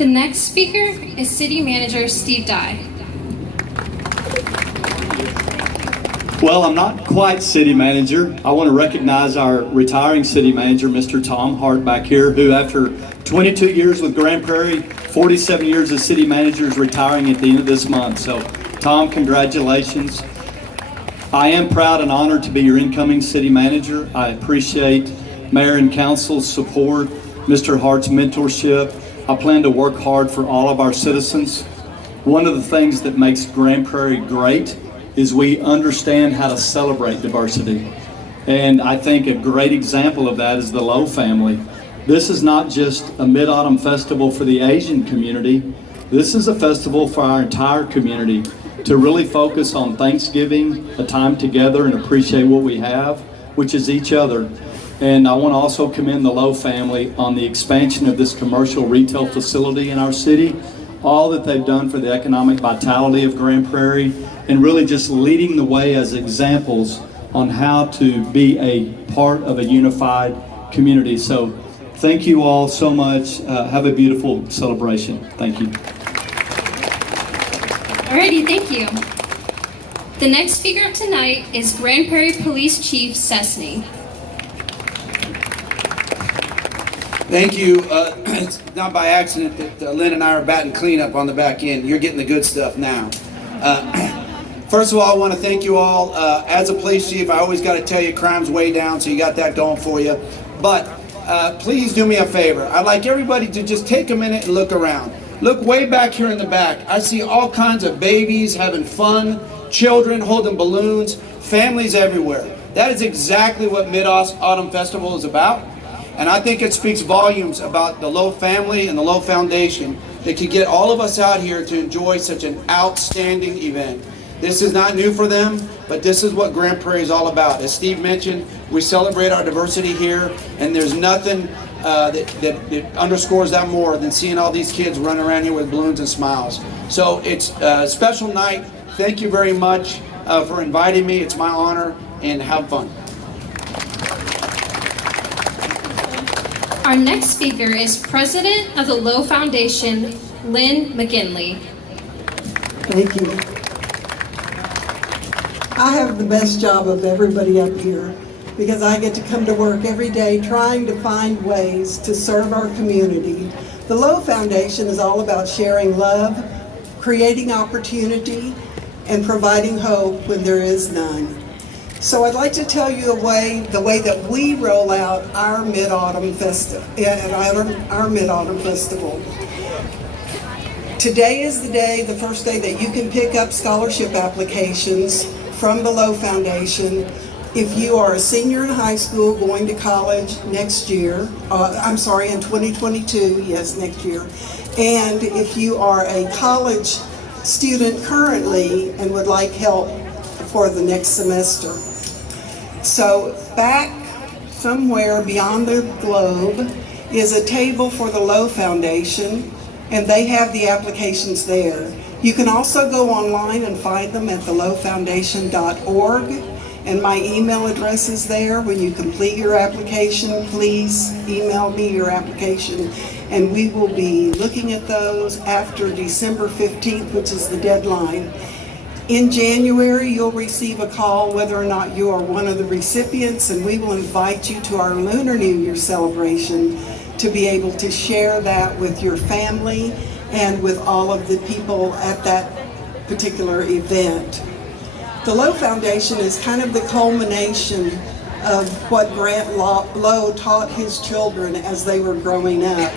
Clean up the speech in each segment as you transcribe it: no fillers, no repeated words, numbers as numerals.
The next speaker is City Manager Steve Dye. Well, I'm not quite city manager. I want to recognize our retiring city manager, Mr. Tom Hart, back here, who after 22 years with Grand Prairie, 47 years as city manager, is retiring at the end of this month. So, Tom, congratulations. I am proud and honored to be your incoming city manager. I appreciate Mayor and Council's support, Mr. Hart's mentorship. I plan to work hard for all of our citizens. One of the things that makes Grand Prairie great is we understand how to celebrate diversity. And I think a great example of that is the Lowe family. This is not just a Mid-Autumn Festival for the Asian community. This is a festival for our entire community to really focus on Thanksgiving, a time together and appreciate what we have, which is each other. And I want to also commend the Lowe family on the expansion of this commercial retail facility in our city, all that they've done for the economic vitality of Grand Prairie, and really just leading the way as examples on how to be a part of a unified community. So thank you all so much. Have a beautiful celebration. Thank you. Alrighty, thank you. The next speaker tonight is Grand Prairie Police Chief Cessny. Thank you. It's not by accident that Lynn and I are batting cleanup on the back end. You're getting the good stuff now. First of all, I want to thank you all. As a police chief, I always got to tell you crime's way down, so you got that going for you. But please do me a favor. I'd like everybody to just take a minute and look around. Look way back here in the back. I see all kinds of babies having fun, children holding balloons, families everywhere. That is exactly what Mid-Autumn Festival is about. And I think it speaks volumes about the Lowe family and the Lowe Foundation that could get all of us out here to enjoy such an outstanding event. This is not new for them, but this is what Grand Prairie is all about. As Steve mentioned, we celebrate our diversity here, and there's nothing that underscores that more than seeing all these kids run around here with balloons and smiles. So it's a special night. Thank you very much for inviting me. It's my honor, and have fun. Our next speaker is President of the Lowe Foundation, Lynn McGinley. Thank you. I have the best job of everybody up here because I get to come to work every day trying to find ways to serve our community. The Lowe Foundation is all about sharing love, creating opportunity, and providing hope when there is none. So I'd like to tell you the way that we roll out our Mid-Autumn Festival. Today is the day, the first day that you can pick up scholarship applications from the Lowe Foundation. If you are a senior in high school going to college next year, in 2022, yes, next year. And if you are a college student currently and would like help for the next semester. So back somewhere beyond the globe is a table for the Lowe Foundation, and they have the applications there. You can also go online and find them at thelowefoundation.org, and my email address is there. When you complete your application, please email me your application, and we will be looking at those after December 15th, which is the deadline. In January, you'll receive a call whether or not you are one of the recipients, and we will invite you to our Lunar New Year celebration to be able to share that with your family and with all of the people at that particular event. The Lowe Foundation is kind of the culmination of what Grant Lowe taught his children as they were growing up.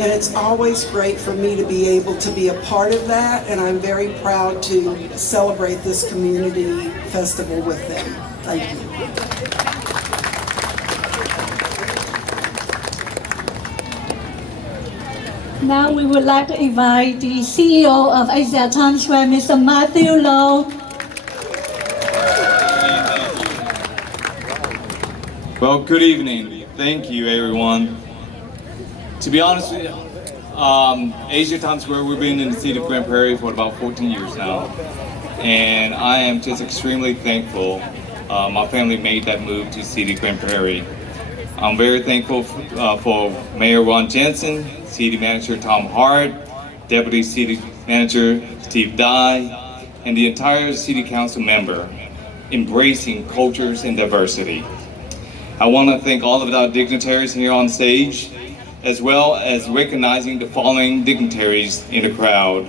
And it's always great for me to be able to be a part of that, and I'm very proud to celebrate this community festival with them. Thank you. Now we would like to invite the CEO of Asia Times Square, Mr. Matthew Lowe. Well, good evening. Thank you, everyone. To be honest with you, Asia Times Square, we've been in the city of Grand Prairie for about 14 years now. And I am just extremely thankful my family made that move to city of Grand Prairie. I'm very thankful for Mayor Ron Jensen, City Manager Tom Hart, Deputy City Manager Steve Dye, and the entire City Council member embracing cultures and diversity. I want to thank all of our dignitaries here on stage, as well as recognizing the following dignitaries in the crowd.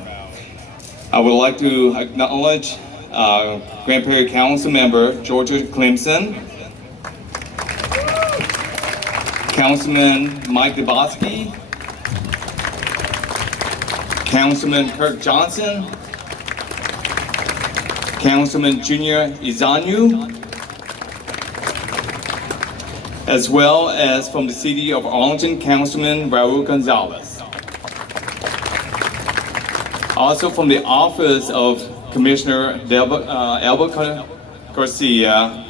I would like to acknowledge Grand Prairie Council member Georgia Clemson, Councilman Mike DeBoski, Councilman Kirk Johnson, Councilman Junior Izanyu, as well as from the City of Arlington, Councilman Raul Gonzalez. Also from the Office of Commissioner Elba Garcia,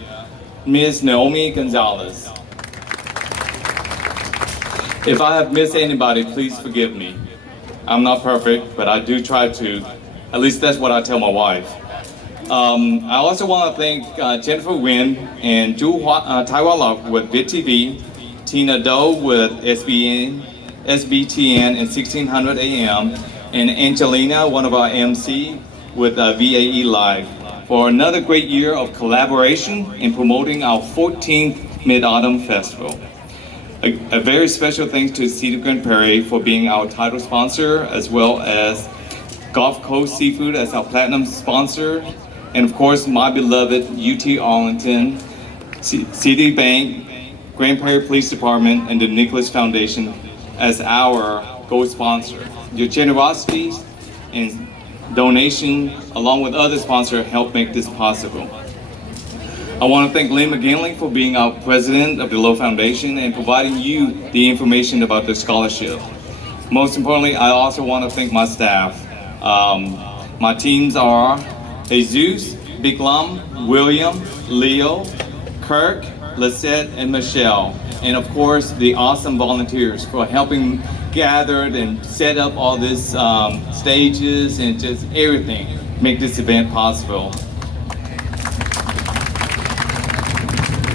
Ms. Naomi Gonzalez. If I have missed anybody, please forgive me. I'm not perfect, but I do try to. At least that's what I tell my wife. I also want to thank Jennifer Nguyen and Taiwa Locke with VidTV, Tina Doe with SBTN and 1600 AM, and Angelina, one of our MC, with VAE Live, for another great year of collaboration in promoting our 14th Mid-Autumn Festival. A very special thanks to City of Grand Prairie for being our title sponsor, as well as Gulf Coast Seafood as our platinum sponsor, and of course my beloved UT Arlington, Citibank, Grand Prairie Police Department, and the Nicholas Foundation as our gold sponsor. Your generosity and donation, along with other sponsors, help make this possible. I want to thank Lynn McGinley for being our president of the Lowe Foundation and providing you the information about the scholarship. Most importantly, I also want to thank my staff. My teams are Jesus, Biglam, William, Leo, Kirk, Lisette, and Michelle. And of course, the awesome volunteers for helping gather and set up all these stages and just everything, make this event possible.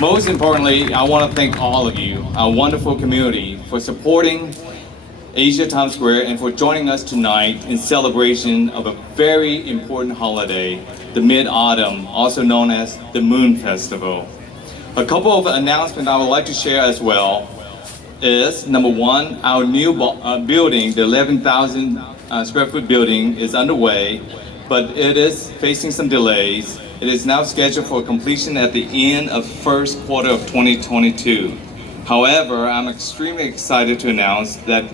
Most importantly, I want to thank all of you, our wonderful community, for supporting Asia Times Square and for joining us tonight in celebration of a very important holiday, the Mid-Autumn, also known as the Moon Festival. A couple of announcements I would like to share as well is, number one, our new building, the 11,000 square foot building, is underway, but it is facing some delays. It is now scheduled for completion at the end of first quarter of 2022. However, I'm extremely excited to announce that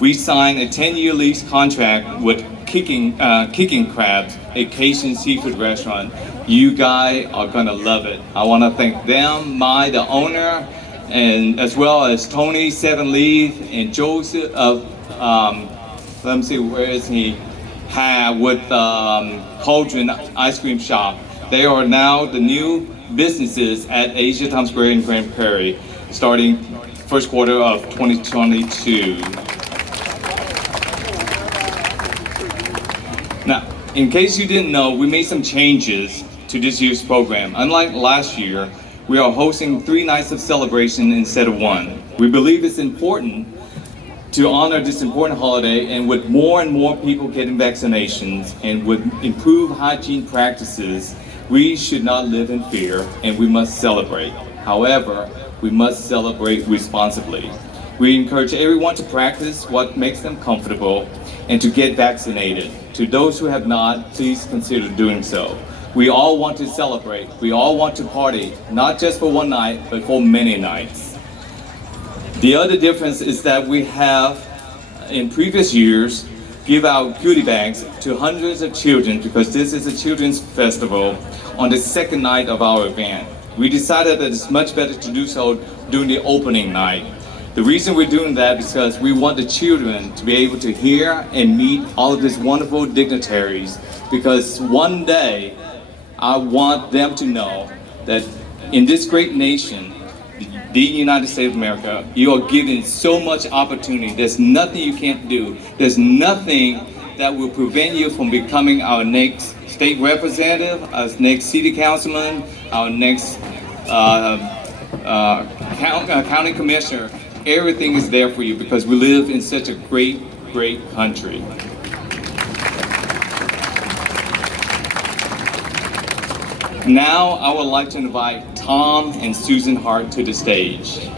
we signed a 10-year lease contract with Kicking Crabs, a Cajun seafood restaurant. You guys are gonna love it. I want to thank them, the owner, and as well as Tony Seven Leaf and Joseph of let me see, where is he? With Cauldron Ice Cream Shop. They are now the new businesses at Asia Times Square in Grand Prairie, starting first quarter of 2022. Now, in case you didn't know, we made some changes to this year's program. Unlike last year, we are hosting 3 nights of celebration instead of 1. We believe it's important to honor this important holiday, and with more and more people getting vaccinations and with improved hygiene practices, we should not live in fear and we must celebrate. However, we must celebrate responsibly. We encourage everyone to practice what makes them comfortable and to get vaccinated. To those who have not, please consider doing so. We all want to celebrate. We all want to party, not just for one night, but for many nights. The other difference is that we have, in previous years, give out goodie bags to hundreds of children because this is a children's festival on the second night of our event. We decided that it's much better to do so during the opening night. The reason we're doing that is because we want the children to be able to hear and meet all of these wonderful dignitaries, because one day I want them to know that in this great nation, the United States of America, you are given so much opportunity. There's nothing you can't do. There's nothing that will prevent you from becoming our next state representative, our next city councilman, our next county commissioner, everything is there for you because we live in such a great, great country. Now I would like to invite Tom and Susan Hart to the stage.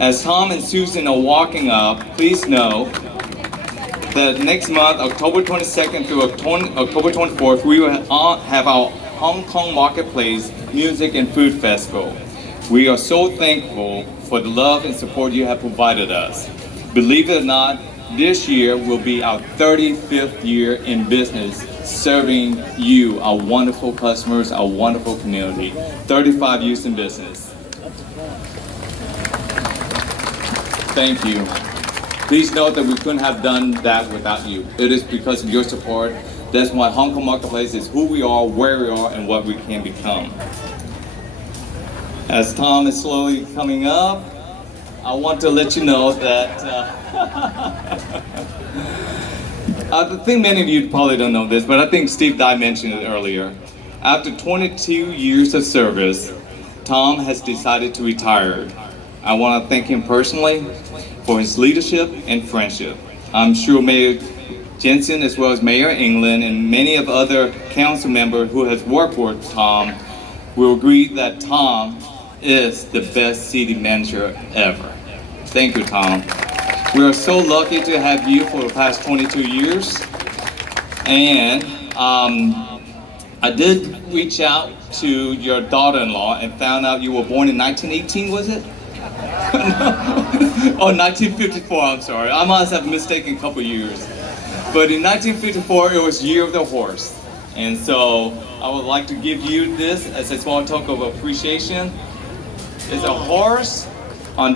As Tom and Susan are walking up, please know that next month, October 22nd through October 24th, we will have our Hong Kong Marketplace Music and Food Festival. We are so thankful for the love and support you have provided us. Believe it or not, this year will be our 35th year in business serving you, our wonderful customers, our wonderful community. 35 years in business. Thank you. Please note that we couldn't have done that without you. It is because of your support. That's why Hong Kong Marketplace is who we are, where we are, and what we can become. As Tom is slowly coming up, I want to let you know that I think many of you probably don't know this, but I think Steve Dye mentioned it earlier. After 22 years of service, Tom has decided to retire. I want to thank him personally for his leadership and friendship. I'm sure Mayor Jensen, as well as Mayor England, and many of other council members who has worked with Tom will agree that Tom is the best city manager ever. Thank you, Tom. We are so lucky to have you for the past 22 years. And I did reach out to your daughter-in-law and found out you were born in 1918, was it? Oh, 1954, I'm sorry. I must have mistaken a couple years. But in 1954, it was Year of the Horse. And so I would like to give you this as a small token of appreciation. It's a horse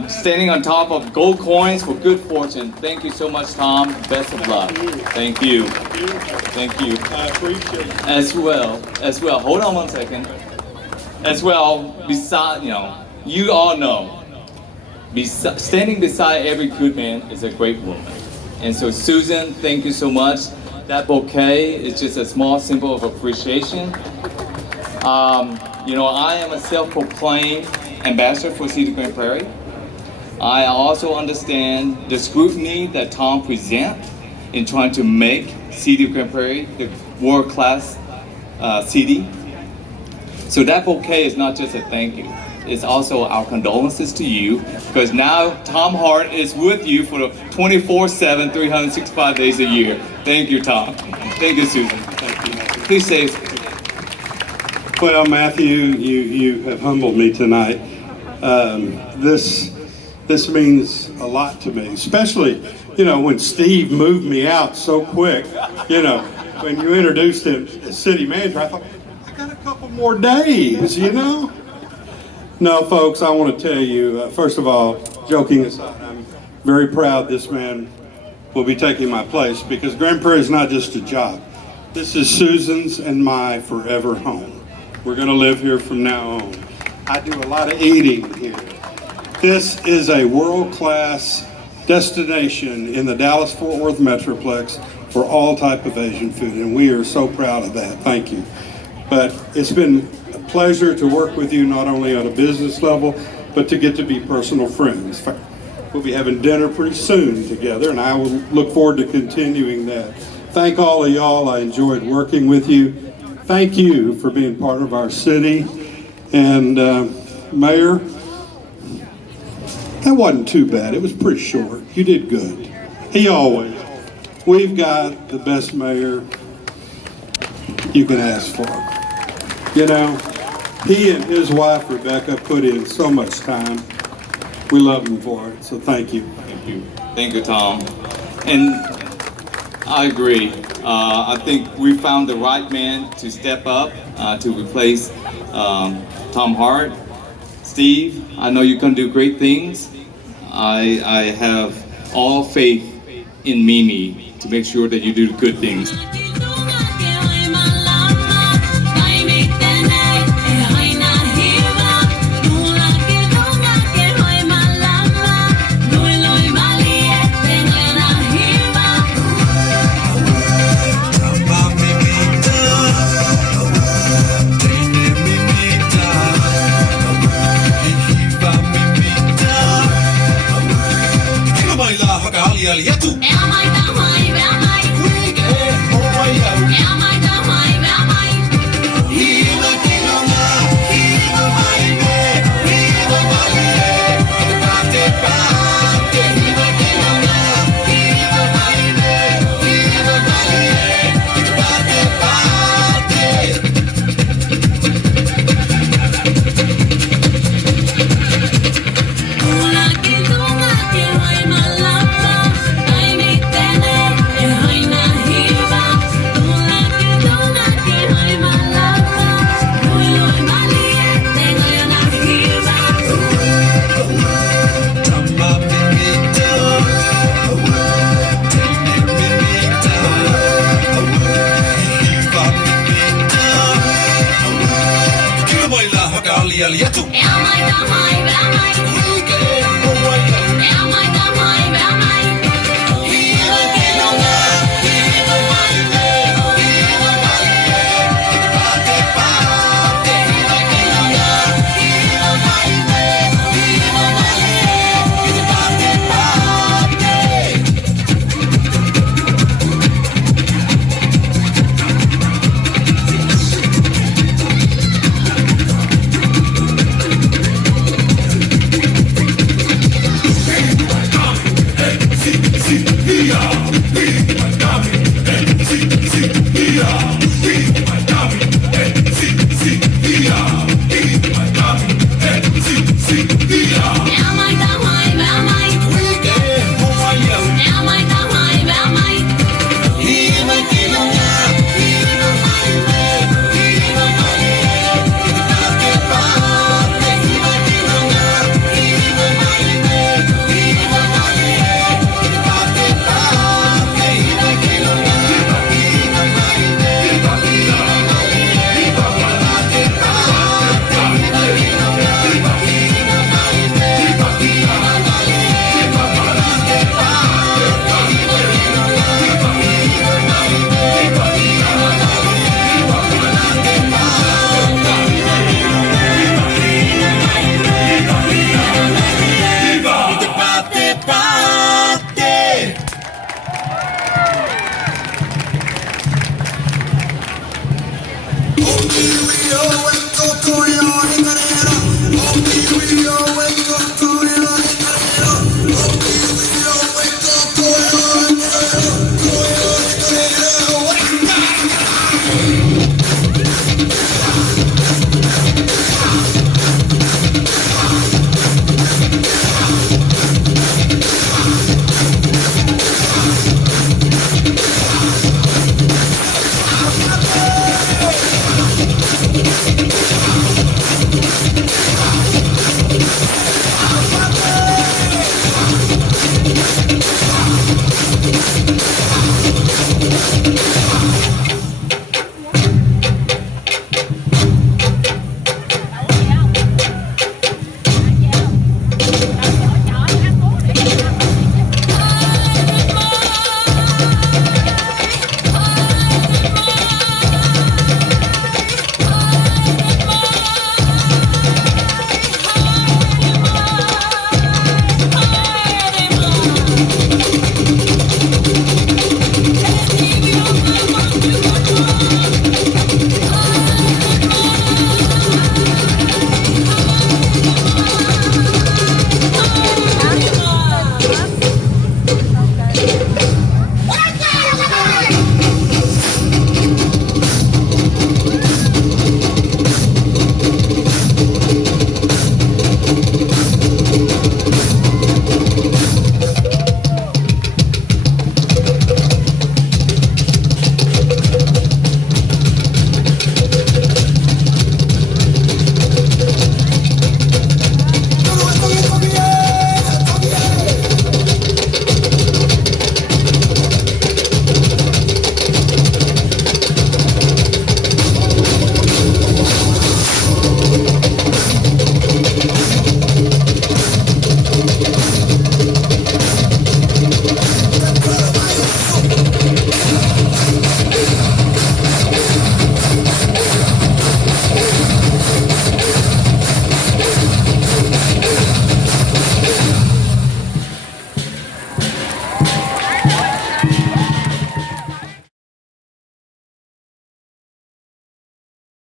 standing on top of gold coins for good fortune. Thank you so much, Tom. Best of luck. Thank you. Thank you. I appreciate it. As well, hold on one second. As well, beside, you all know, standing beside every good man is a great woman. And so Susan, thank you so much. That bouquet is just a small symbol of appreciation. I am a self-proclaimed ambassador for City of Grand Prairie. I also understand the scrutiny that Tom presents in trying to make City of Grand Prairie the world-class city. So that bouquet is not just a thank you. It's also our condolences to you, because now Tom Hart is with you for the 24/7, 365 days a year. Thank you, Tom. Thank you, Susan. Thank you. Please say it. Well, Matthew, you have humbled me tonight. This means a lot to me, especially, when Steve moved me out so quick. When you introduced him as city manager, I thought, I got a couple more days, No, folks, I want to tell you, first of all, joking aside, I'm very proud this man will be taking my place, because Grand Prairie is not just a job. This is Susan's and my forever home. We're going to live here from now on. I do a lot of eating here. This is a world-class destination in the Dallas-Fort Worth Metroplex for all type of Asian food, and we are so proud of that. Thank you. But it's been a pleasure to work with you, not only on a business level, but to get to be personal friends. We'll be having dinner pretty soon together, and I will look forward to continuing that. Thank all of y'all. I enjoyed working with you. Thank you for being part of our city. And Mayor, that wasn't too bad. It was pretty short. You did good. He always. We've got the best mayor you can ask for. He and his wife, Rebecca, put in so much time. We love him for it, so thank you. Thank you. Thank you, Tom. And I agree. I think we found the right man to step up to replace Tom Hart. Steve, I know you're going to do great things. I have all faith in Mimi to make sure that you do good things. Rio,